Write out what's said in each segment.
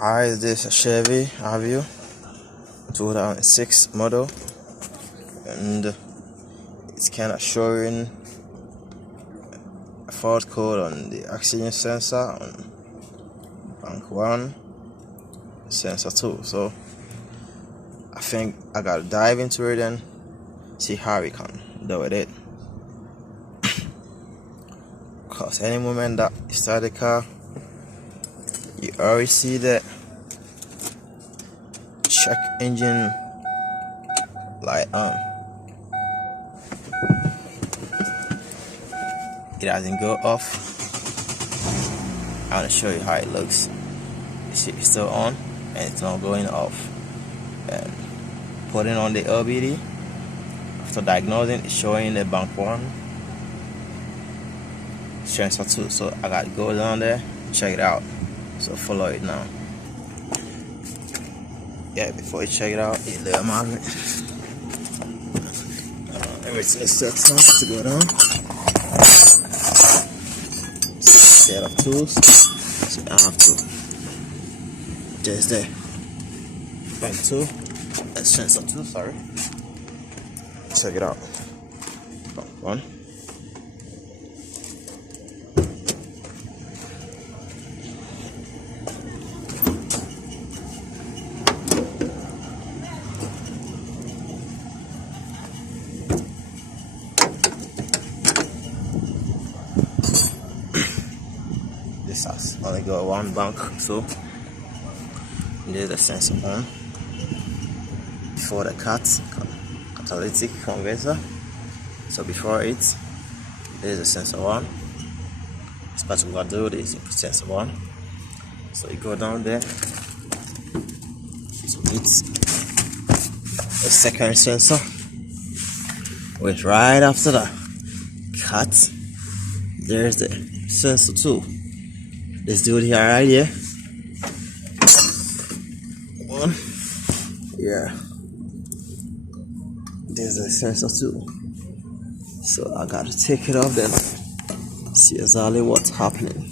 Hi, this is a Chevy aveo 2006 model, and it's kind of showing a fault code on the oxygen sensor on bank 1, sensor 2. So I think I gotta dive into it and see how we can do with it. Because any moment that you start the car, you already see that check engine light on. It doesn't go off. I want to show you how it looks. You see it's still on and it's not going off. And putting on the LBD after diagnosing, it's showing the bank 1, sensor 2. So I got to go down there, check it out. So follow it now. Yeah, before you check it out, you little magnet. Everything is set up to go down. Set of tools. So I have to just there. Bank 2. Sensor 2, sorry. Check it out. Bank 1. This has only got one bank, so there's the sensor on. Before the catalytic converter, so before it, there's a sensor 1. This particular diode is sensor 1. So you go down there, so it's the second sensor. Wait, right after that cut, there's the sensor 2. This dude here, right here. 1. Yeah. There's the sensor 2. So I gotta take it off then. See exactly what's happening.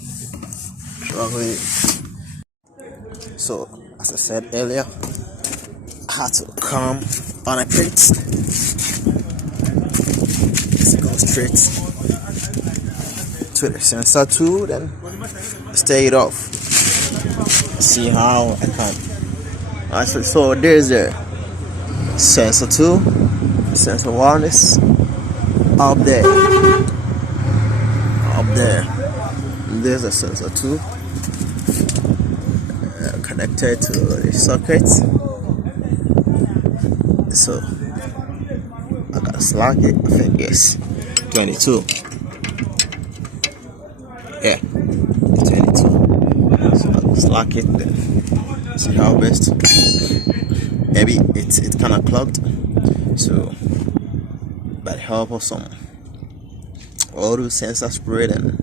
So as I said earlier, I had to come on a plate. Let's go straight to the sensor 2, then stay it off. See how I can. Actually, so there's the sensor 2, sensor 1 is up there. And there's a sensor 2 connected to the socket. So I gotta slack it. I think yes, 22. Yeah, 22. So I'll slack it then. See how best. Maybe it's kind of clogged. So by the help of some oil sensor spray and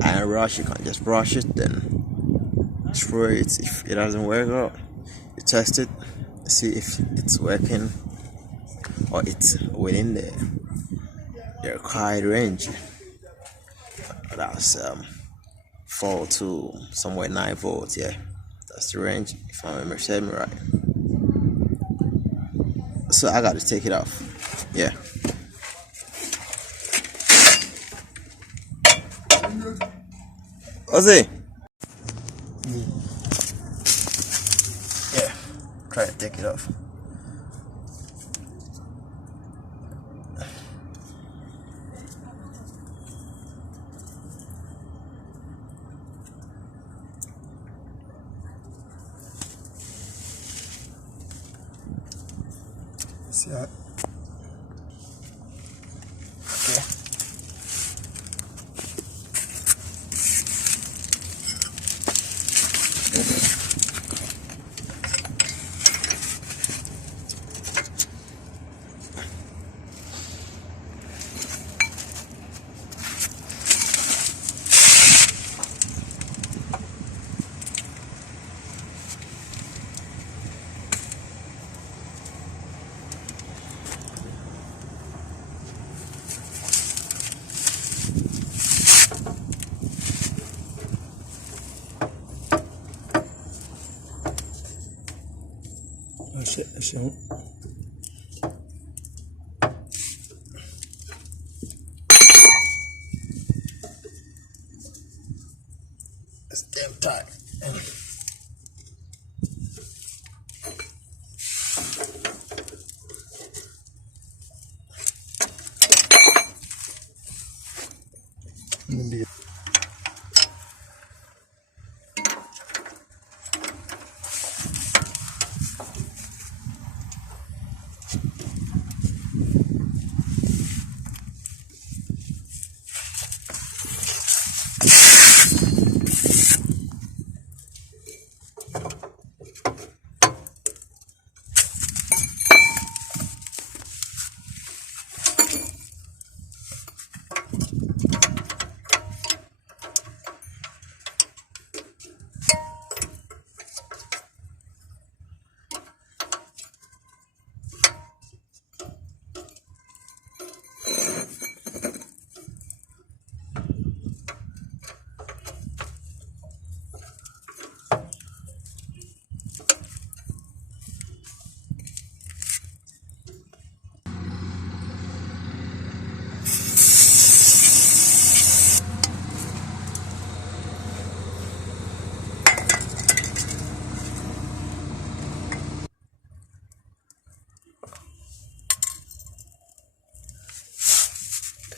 iron brush, you can just brush it, then spray it. If it doesn't work out, you test it, see if it's working or it's within the required range. That's 4 to somewhere 9 volts. Yeah, that's the range, if I remember saying right. So I got to take it off. Yeah. What's it? Yeah. Try to take it off. See that? Okay. It's damn tight.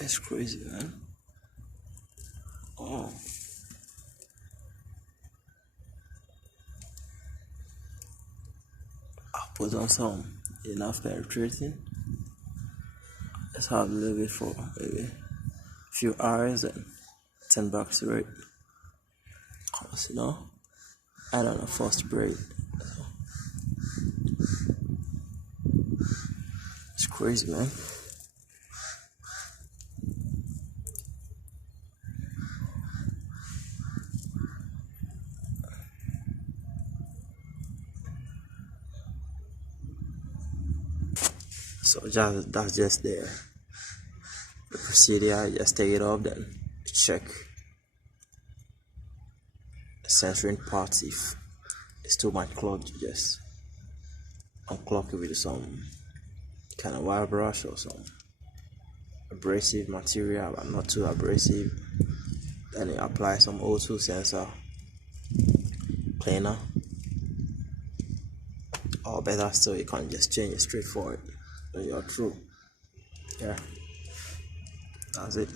That's crazy, man. Oh. I'll put on some enough penetrating. Let's have a little bit for maybe a few hours and $10 rate. Cause I don't know, first break. It's crazy, man. So that's just the procedure. Just take it off, then check the censoring parts. If it's too much clogged, you just unclog it with some kind of wire brush or some abrasive material, but not too abrasive. Then you apply some O2 sensor cleaner, or better still, you can just change it straight forward when you're through. Yeah, that's it.